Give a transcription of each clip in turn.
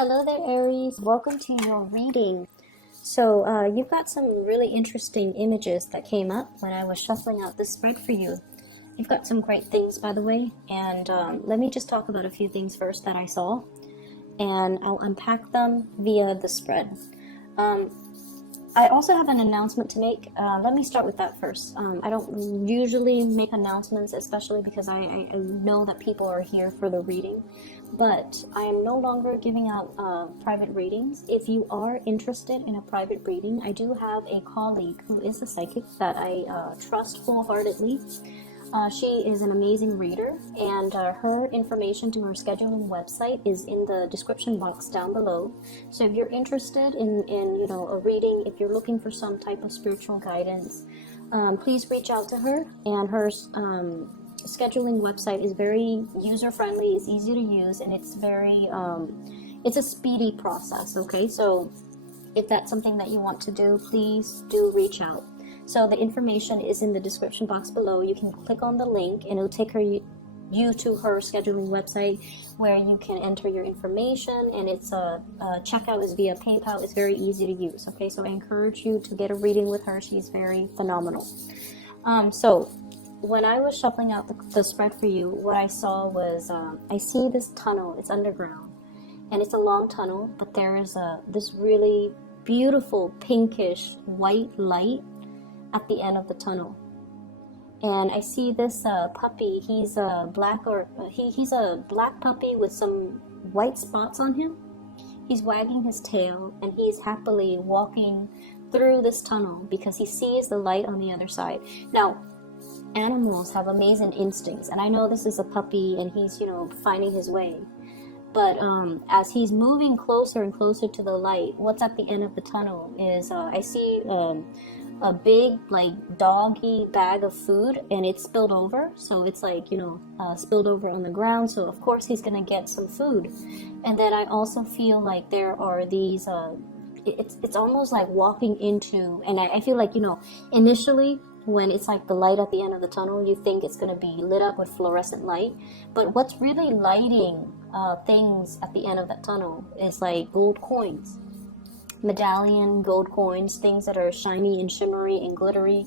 Hello there, Aries. Welcome to your reading. So you've got some really interesting images that came up when I was shuffling out this spread for you. You've got some great things, by the way, and let me just talk about a few things first that I saw, and I'll unpack them via the spread. I also have an announcement to make. Let me start with that first. I don't usually make announcements, especially because I know that people are here for the reading, but I am no longer giving out private readings. If you are interested in a private reading, I do have a colleague who is a psychic that I trust wholeheartedly. She is an amazing reader, and her information to her scheduling website is in the description box down below. So if you're interested in a reading, if you're looking for some type of spiritual guidance, please reach out to her. And her scheduling website is very user-friendly, it's easy to use, and it's very it's a speedy process. Okay, so if that's something that you want to do, please do reach out. So the information is in the description box below. You can click on the link and it'll take you to her scheduling website where you can enter your information, and it's checkout is via PayPal. It's very easy to use. Okay, so I encourage you to get a reading with her. She's very phenomenal. So when I was shuffling out the spread for you, what I saw was I see this tunnel. It's underground and it's a long tunnel, but there is this really beautiful pinkish white light at the end of the tunnel. And I see this puppy. He's a black he's a black puppy with some white spots on him. He's wagging his tail and he's happily walking through this tunnel because he sees the light on the other side. Now, animals have amazing instincts, and I know this is a puppy and he's finding his way. But as he's moving closer and closer to the light, what's at the end of the tunnel is I see a big doggy bag of food, and it's spilled over. So it's spilled over on the ground. So of course he's gonna get some food. And then I also feel like there are these. It's almost like walking into, and I feel like initially when it's like the light at the end of the tunnel, you think it's gonna be lit up with fluorescent light, but what's really lighting things at the end of that tunnel is like gold coins. Medallion gold coins, things that are shiny and shimmery and glittery,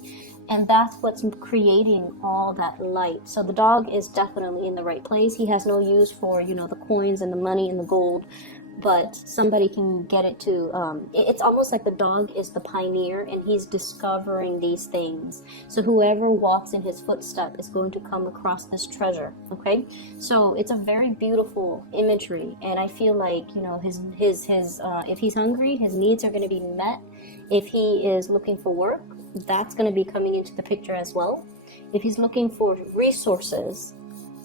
and that's what's creating all that light. So the dog is definitely in the right place. He has no use for the coins and the money and the gold, but somebody can get it to it's almost like the dog is the pioneer and he's discovering these things. So whoever walks in his footstep is going to come across this treasure. Okay, so it's a very beautiful imagery, and I feel like his if he's hungry, his needs are going to be met. If he is looking for work, that's going to be coming into the picture as well. If he's looking for resources,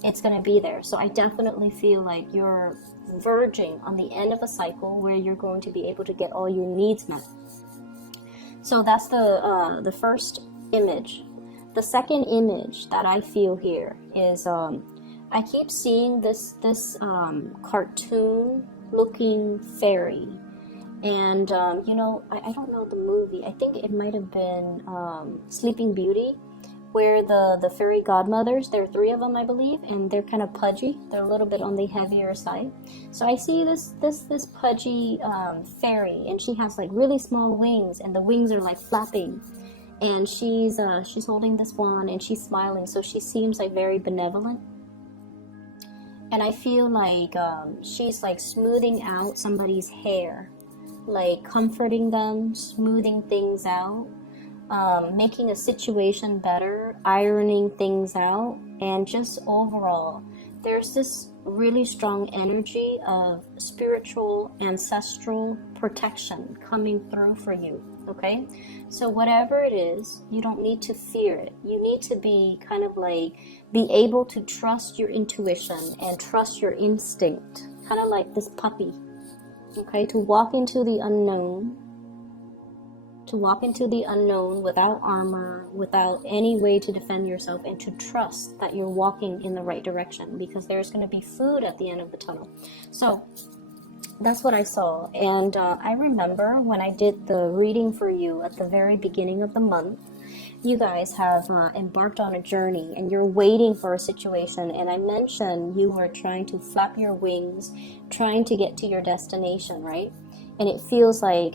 it's going to be there. So I definitely feel like you're verging on the end of a cycle where you're going to be able to get all your needs met. So that's the first image. The second image that I feel here is I keep seeing this cartoon looking fairy, and I don't know the movie. I think it might have been Sleeping Beauty, where the fairy godmothers, there are 3 of them, I believe, and they're kind of pudgy. They're a little bit on the heavier side. So I see this pudgy fairy, and she has like really small wings, and the wings are like flapping. And she's holding this wand, and she's smiling, so she seems like very benevolent. And I feel like she's like smoothing out somebody's hair, like comforting them, smoothing things out. Making a situation better, ironing things out, and just overall, there's this really strong energy of spiritual, ancestral protection coming through for you, okay? So whatever it is, you don't need to fear it. You need to be kind of like, be able to trust your intuition and trust your instinct, kind of like this puppy, okay? To walk into the unknown, without armor, without any way to defend yourself, and to trust that you're walking in the right direction, because there's going to be food at the end of the tunnel. So that's what I saw. And I remember when I did the reading for you at the very beginning of the month, you guys have embarked on a journey and you're waiting for a situation. And I mentioned you were trying to flap your wings, trying to get to your destination, right? And it feels like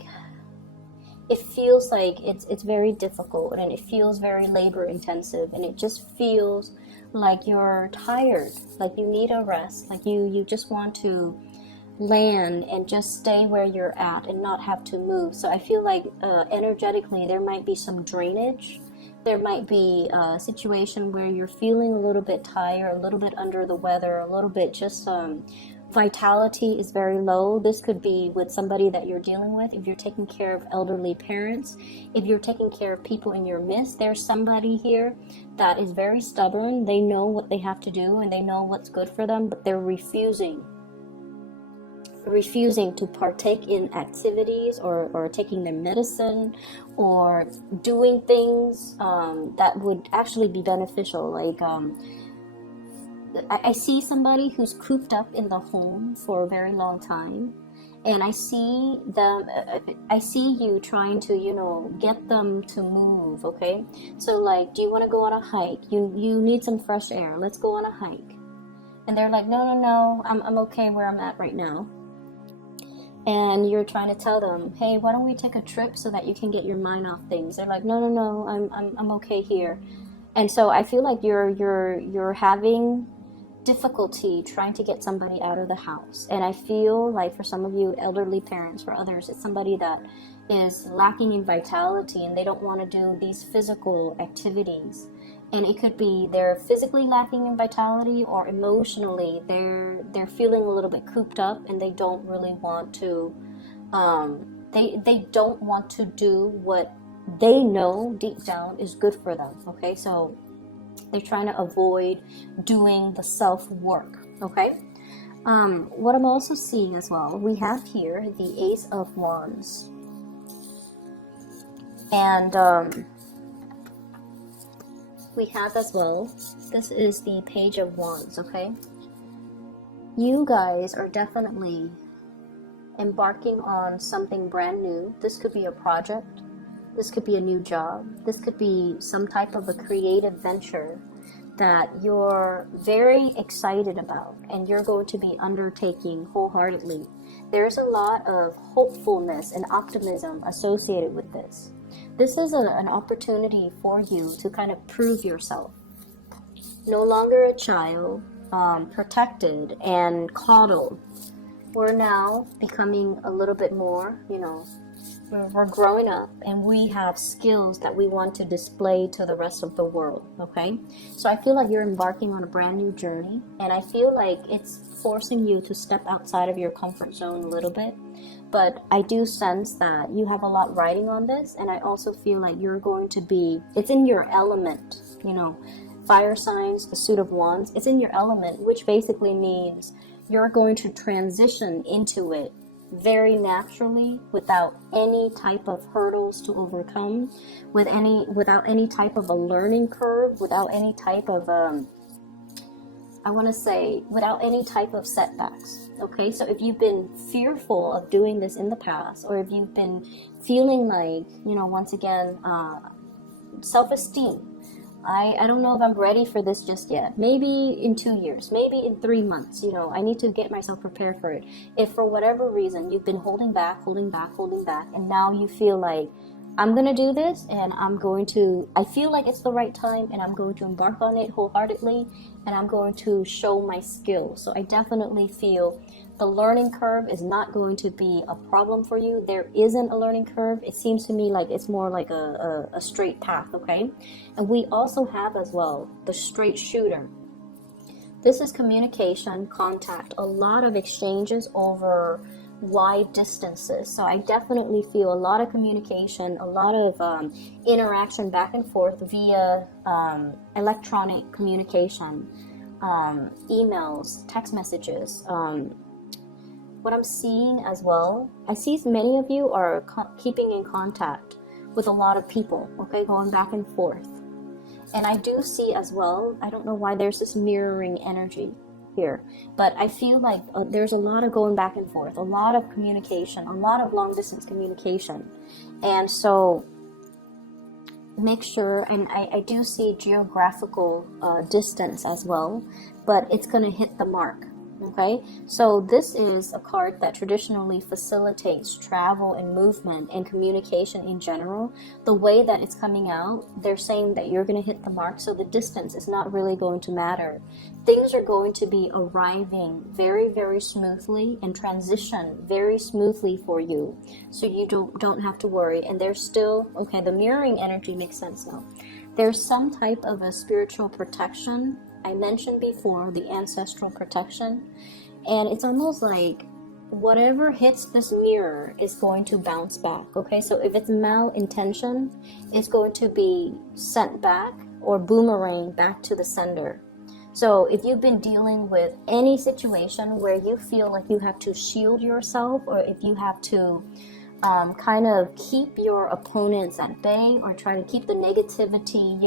it's very difficult, and it feels very labor intensive, and it just feels like you're tired, like you need a rest, like you just want to land and just stay where you're at and not have to move. So I feel like energetically there might be some drainage. There might be a situation where you're feeling a little bit tired, a little bit under the weather, a little bit just vitality is very low. This could be with somebody that you're dealing with. If you're taking care of elderly parents, if you're taking care of people in your midst, there's somebody here that is very stubborn. They know what they have to do and they know what's good for them, but they're refusing to partake in activities or taking their medicine or doing things that would actually be beneficial. Like I see somebody who's cooped up in the home for a very long time, and I see you trying to, get them to move, okay? So like, do you want to go on a hike? You need some fresh air. Let's go on a hike. And they're like, no, I'm okay where I'm at right now. And you're trying to tell them, hey, why don't we take a trip so that you can get your mind off things? They're like, no, I'm okay here. And so I feel like you're having difficulty trying to get somebody out of the house. And I feel like for some of you elderly parents, for others, it's somebody that is lacking in vitality and they don't want to do these physical activities. And it could be they're physically lacking in vitality, or emotionally they're feeling a little bit cooped up and they don't really want to they don't want to do what they know deep down is good for them. Okay, so they're trying to avoid doing the self-work. Okay, what I'm also seeing as well, we have here the Ace of Wands, and we have as well, this is the Page of Wands. Okay, you guys are definitely embarking on something brand new. This could be a project. This could be a new job. This could be some type of a creative venture that you're very excited about and you're going to be undertaking wholeheartedly. There's a lot of hopefulness and optimism associated with this. This is an opportunity for you to kind of prove yourself. No longer a child, protected and coddled. We're now becoming a little bit more, we're growing up and we have skills that we want to display to the rest of the world. Okay, so I feel like you're embarking on a brand new journey, and I feel like it's forcing you to step outside of your comfort zone a little bit. But I do sense that you have a lot riding on this, and I also feel like you're going to be, it's in your element, fire signs, the suit of wands, it's in your element, which basically means you're going to transition into it very naturally, without any type of hurdles to overcome, without any type of a learning curve, without any type of without any type of setbacks. Okay, so if you've been fearful of doing this in the past, or if you've been feeling like, once again, self-esteem, I don't know if I'm ready for this just yet. Maybe in 2 years, maybe in 3 months, I need to get myself prepared for it. If for whatever reason you've been holding back, and now you feel like, I'm going to do this, and I feel like it's the right time, and I'm going to embark on it wholeheartedly, and I'm going to show my skills. So I definitely feel the learning curve is not going to be a problem for you. There isn't a learning curve. It seems to me like it's more like a straight path, okay? And we also have as well the straight shooter. This is communication, contact, a lot of exchanges over wide distances. So I definitely feel a lot of communication, a lot of interaction back and forth via electronic communication, emails, text messages. What I'm seeing as well, I see many of you are keeping in contact with a lot of people, okay, going back and forth. And I do see as well, I don't know why there's this mirroring energy here, but I feel like there's a lot of going back and forth, a lot of communication, a lot of long distance communication. And so make sure, and I do see geographical distance as well, but it's going to hit the mark. Okay, so this is a card that traditionally facilitates travel and movement and communication in general. The way that it's coming out, they're saying that you're going to hit the mark, so the distance is not really going to matter. Things are going to be arriving very, very smoothly and transition very smoothly for you, so you don't have to worry. And there's still, okay, the mirroring energy makes sense now. There's some type of a spiritual protection. I mentioned before the ancestral protection, and it's almost like whatever hits this mirror is going to bounce back. Okay, so if it's malintention, it's going to be sent back or boomerang back to the sender. So if you've been dealing with any situation where you feel like you have to shield yourself, or if you have to kind of keep your opponents at bay or try to keep the negativity,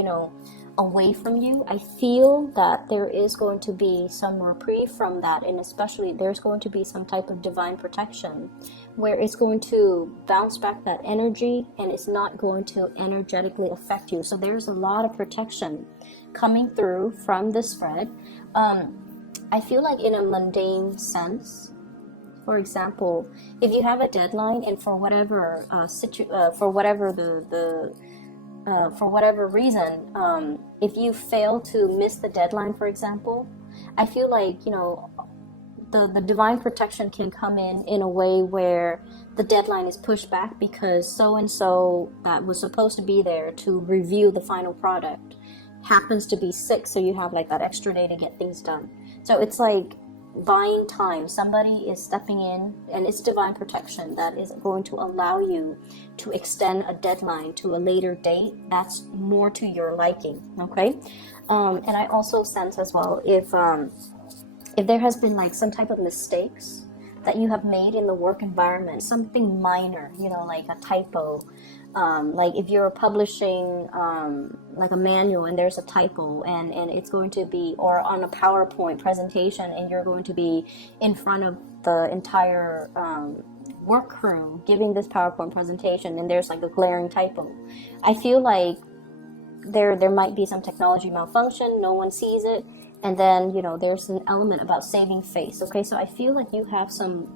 away from you, I feel that there is going to be some reprieve from that, and especially there's going to be some type of divine protection where it's going to bounce back that energy and it's not going to energetically affect you. So there's a lot of protection coming through from this spread. I feel like in a mundane sense, for example, if you have a deadline and for whatever for whatever reason, if you fail to miss the deadline, for example, I feel like, the divine protection can come in a way where the deadline is pushed back because so-and-so that was supposed to be there to review the final product happens to be sick, so you have like that extra day to get things done. So it's like buying time. Somebody is stepping in, and it's divine protection that is going to allow you to extend a deadline to a later date that's more to your liking. Okay, and I also sense as well, if there has been like some type of mistakes that you have made in the work environment, something minor, like a typo, like if you're publishing like a manual and there's a typo and it's going to be, or on a PowerPoint presentation and you're going to be in front of the entire work crew giving this PowerPoint presentation and there's like a glaring typo, I feel like there might be some technology malfunction, no one sees it, and then there's an element about saving face. Okay, so I feel like you have some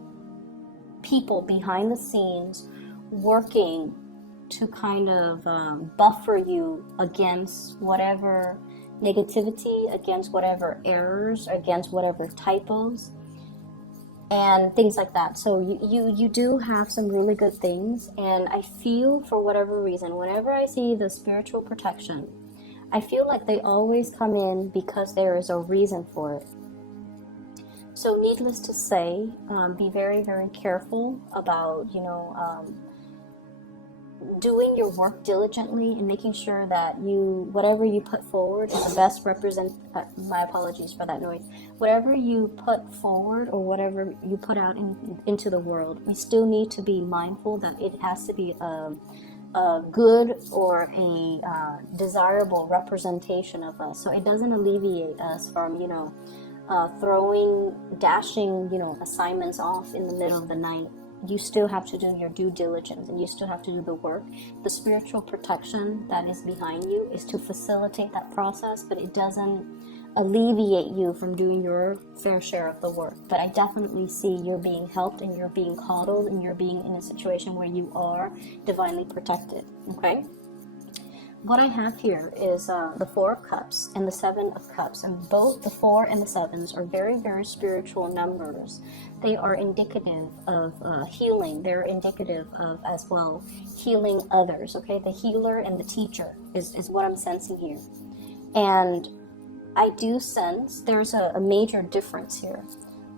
people behind the scenes working to kind of buffer you against whatever negativity, against whatever errors, against whatever typos and things like that. So you do have some really good things, and I feel for whatever reason, whenever I see the spiritual protection, I feel like they always come in because there is a reason for it. So needless to say, be very, very careful about, doing your work diligently and making sure that whatever you put forward is the best my apologies for that noise. Whatever you put forward or whatever you put out into the world, we still need to be mindful that it has to be a good or a desirable representation of us. So it doesn't alleviate us from, dashing, assignments off in the middle of the night. You still have to do your due diligence and you still have to do the work. The spiritual protection that is behind you is to facilitate that process, but it doesn't alleviate you from doing your fair share of the work. But I definitely see you're being helped and you're being coddled and you're being in a situation where you are divinely protected. Okay? What I have here is the Four of Cups and the Seven of Cups, and both the 4 and the 7s are very, very spiritual numbers. They are indicative of healing. They're indicative of, as well, healing others. Okay, the healer and the teacher is what I'm sensing here. And I do sense there's a major difference here.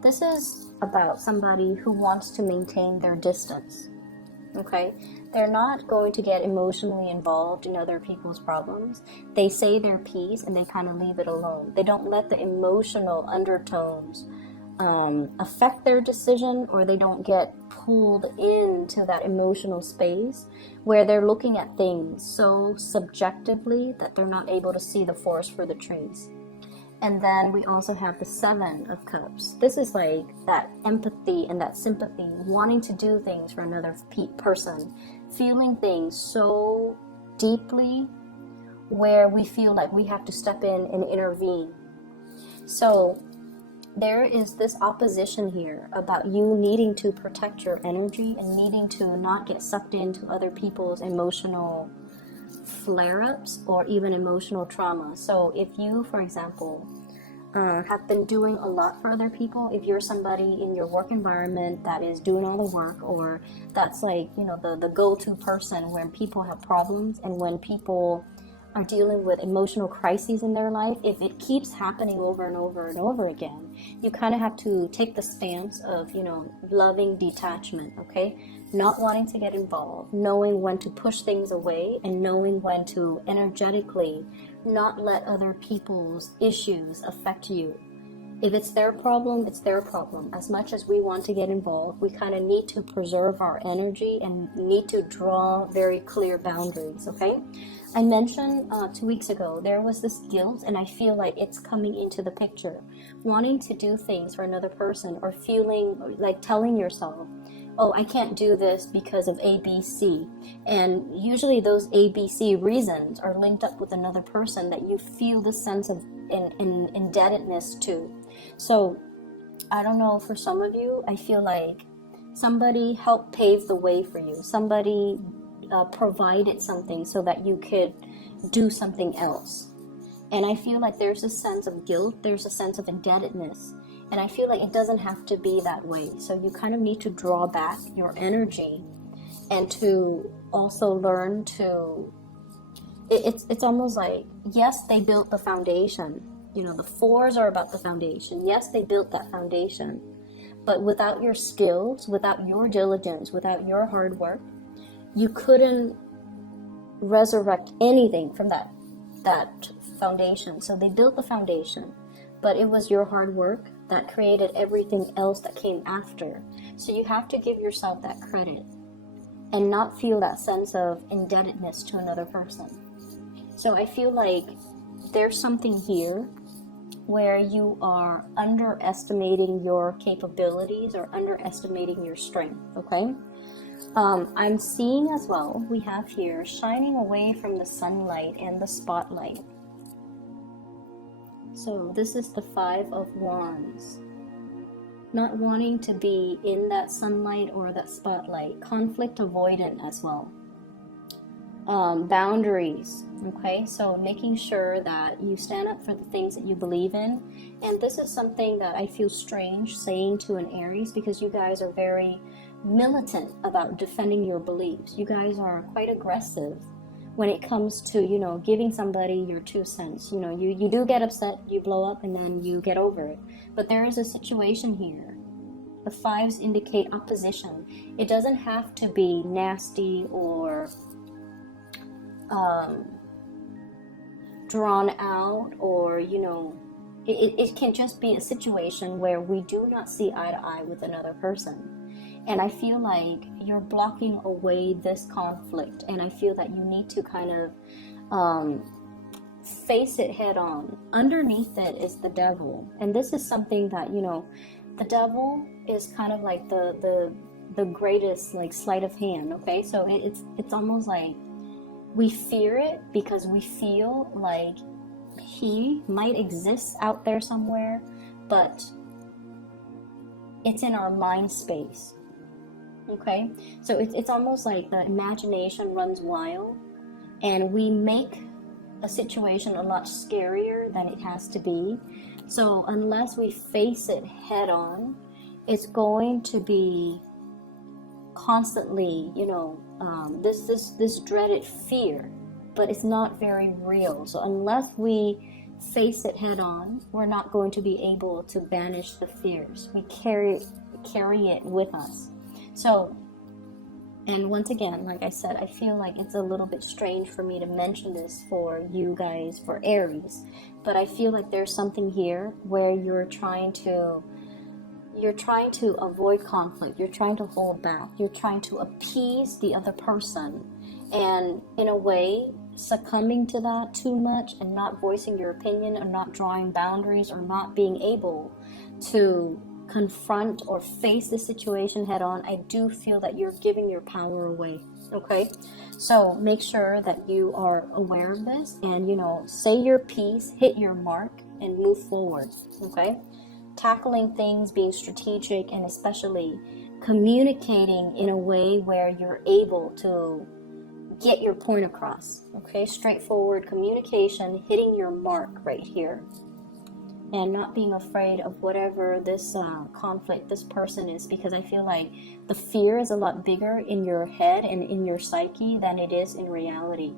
This is about somebody who wants to maintain their distance. Okay, they're not going to get emotionally involved in other people's problems. They say their piece and they kind of leave it alone. They don't let the emotional undertones affect their decision, or they don't get pulled into that emotional space where they're looking at things so subjectively that they're not able to see the forest for the trees. And then we also have the 7 of Cups. This is like that empathy and that sympathy, wanting to do things for another person, feeling things so deeply where we feel like we have to step in and intervene. So there is this opposition here about you needing to protect your energy and needing to not get sucked into other people's emotional flare-ups or even emotional trauma. So if you, for example, have been doing a lot for other people, if you're somebody in your work environment that is doing all the work, or that's like, you know, the go-to person when people have problems and when people are dealing with emotional crises in their life, if it keeps happening over and over and over again, you kind of have to take the stance of, you know, loving detachment, okay? Not wanting to get involved, knowing when to push things away, and knowing when to energetically not let other people's issues affect you. If it's their problem, it's their problem. As much as we want to get involved, we kind of need to preserve our energy and need to draw very clear boundaries, okay? I mentioned 2 weeks ago, there was this guilt, and I feel like it's coming into the picture. Wanting to do things for another person, or feeling like telling yourself, oh, I can't do this because of A, B, C. And usually those A, B, C reasons are linked up with another person that you feel the sense of indebtedness to. So I don't know, for some of you, I feel like somebody helped pave the way for you. Somebody provided something so that you could do something else. And I feel like there's a sense of guilt, there's a sense of indebtedness. And I feel like it doesn't have to be that way. So you kind of need to draw back your energy and to also learn to, it's almost like, yes, they built the foundation. You know, the fours are about the foundation. Yes, they built that foundation. But without your skills, without your diligence, without your hard work, you couldn't resurrect anything from that foundation. So they built the foundation, but it was your hard work that created everything else that came after. So you have to give yourself that credit and not feel that sense of indebtedness to another person. So I feel like there's something here where you are underestimating your capabilities or underestimating your strength, okay? I'm seeing as well, we have here shining away from the sunlight and the spotlight. So this is the 5 of Wands. Not wanting to be in that sunlight or that spotlight. Conflict avoidant as well. Boundaries, okay? So making sure that you stand up for the things that you believe in. And this is something that I feel strange saying to an Aries, because you guys are very militant about defending your beliefs. You guys are quite aggressive when it comes to, you know, giving somebody your 2 cents. You know, you do get upset, you blow up, and then you get over it. But there is a situation here. The 5s indicate opposition. It doesn't have to be nasty or drawn out, or, you know, it can just be a situation where we do not see eye to eye with another person. And I feel like you're blocking away this conflict, and I feel that you need to kind of face it head on. Underneath it is the devil, and this is something that, you know, the devil is kind of like the greatest, like, sleight of hand, okay? So it's almost like we fear it because we feel like he might exist out there somewhere, but it's in our mind space. Okay, so it's almost like the imagination runs wild, and we make a situation a lot scarier than it has to be. So unless we face it head on, it's going to be constantly, you know, this dreaded fear, but it's not very real. So unless we face it head on, we're not going to be able to banish the fears. We carry it with us. So, and once again, like I said, I feel like it's a little bit strange for me to mention this for you guys, for Aries, but I feel like there's something here where you're trying to avoid conflict, you're trying to hold back, you're trying to appease the other person, and in a way, succumbing to that too much and not voicing your opinion, or not drawing boundaries, or not being able to confront or face the situation head on, I do feel that you're giving your power away. Okay, so make sure that you are aware of this, and you know, say your piece, hit your mark, and move forward. Okay, tackling things, being strategic, and especially communicating in a way where you're able to get your point across. Okay, straightforward communication, hitting your mark right here, and not being afraid of whatever this conflict, this person is, because I feel like the fear is a lot bigger in your head and in your psyche than it is in reality.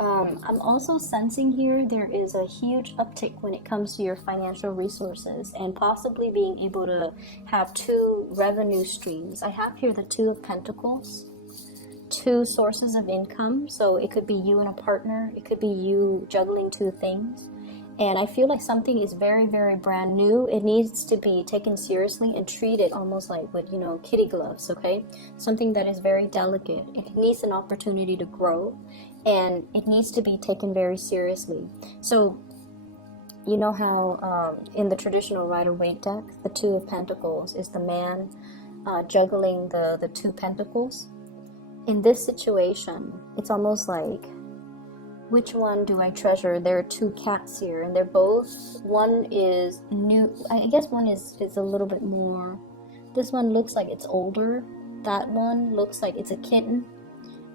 I'm also sensing here there is a huge uptick when it comes to your financial resources, and possibly being able to have 2 revenue streams. I have here the 2 of Pentacles, 2 sources of income. So it could be you and a partner, it could be you juggling 2 things. And I feel like something is very, very brand new. It needs to be taken seriously and treated almost like with, you know, kitty gloves, okay? Something that is very delicate. It needs an opportunity to grow, and it needs to be taken very seriously. So, you know how in the traditional Rider-Waite deck, the 2 of Pentacles is the man juggling the 2 pentacles? In this situation, it's almost like, which one do I treasure? There are 2 cats here, and they're both, one is new, I guess one is a little bit more, this one looks like it's older, that one looks like it's a kitten.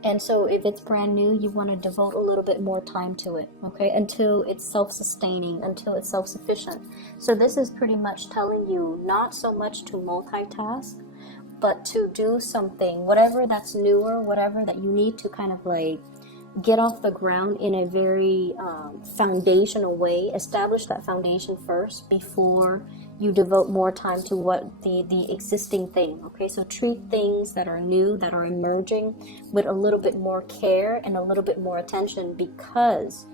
And so if it's brand new, you want to devote a little bit more time to it, okay, until it's self-sustaining, until it's self-sufficient. So this is pretty much telling you not so much to multitask, but to do something, whatever that's newer, whatever that you need to kind of like get off the ground in a very foundational way. Establish that foundation first before you devote more time to what the existing thing. Okay, so treat things that are new, that are emerging, with a little bit more care and a little bit more attention, because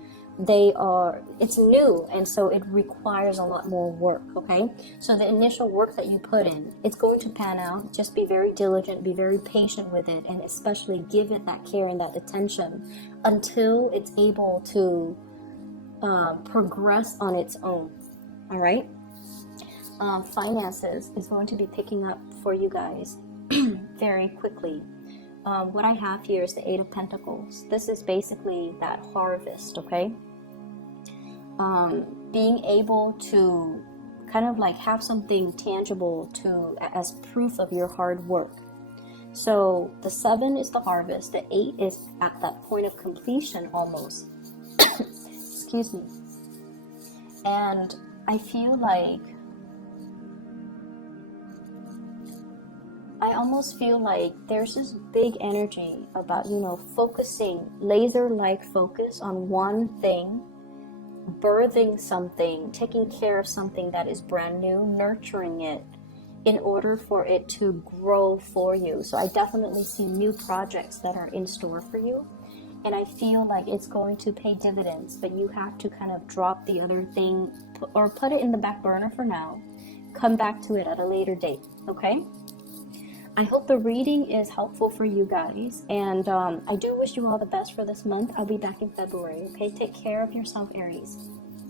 it's new, and so it requires a lot more work. Okay, so the initial work that you put in, it's going to pan out. Just be very diligent, be very patient with it, and especially give it that care and that attention until it's able to progress on its own. All right, finances is going to be picking up for you guys very quickly. What I have here is the 8 of Pentacles. This is basically that harvest, okay? Being able to kind of like have something tangible as proof of your hard work. So the 7 is the harvest, the 8 is at that point of completion almost. Excuse me. And I feel like, I almost feel like there's this big energy about, you know, focusing, laser-like focus on one thing, birthing something, taking care of something that is brand new, nurturing it in order for it to grow for you. So I definitely see new projects that are in store for you, and I feel like it's going to pay dividends, but you have to kind of drop the other thing or put it in the back burner for now. Come back to it at a later date, okay? I hope the reading is helpful for you guys, and I do wish you all the best for this month. I'll be back in February, okay? Take care of yourself, Aries.